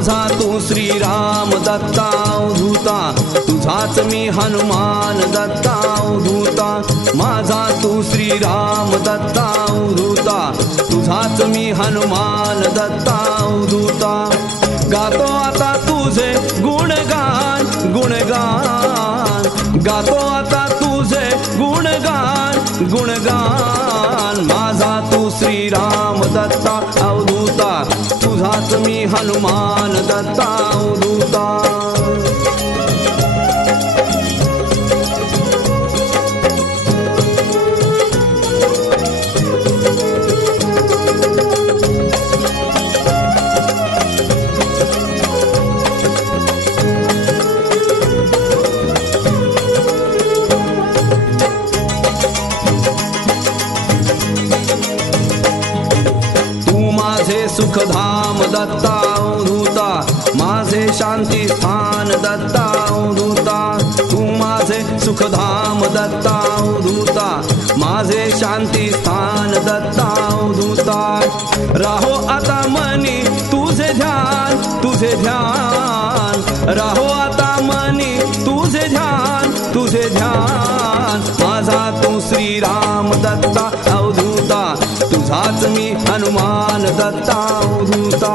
माझा तू श्रीराम दत्ता अवधूता, तुझाच मी हनुमान दत्ता अवधूता, माझा तू श्रीराम दत्ता अवधूता, तुझाच मी हनुमान दत्ता अवधूता. गातो आता तुझे गुणगान गुणगान, गातो आता तुझे गुणगान गुणगान, माझा तू श्रीराम दत्ता अवधूता, तुझाच मी हनुमान दत्ता अवधूता. माझे सुखधाम दत्ता अवधूता, माझे शांती स्थान दत्ता अवधूता, तू माझे सुखधाम दत्ता अवधूता, माझे शांती स्थान दत्ता अवधूता. राहो आता मनी तुझे ध्यान तुझे ध्यान, राहो आता मनी तुझे ध्यान तुझे ध्यान, माझा तू श्रीराम दत्ता अवधूता, तुझाच मी हनुमान दत्ता अवधूता.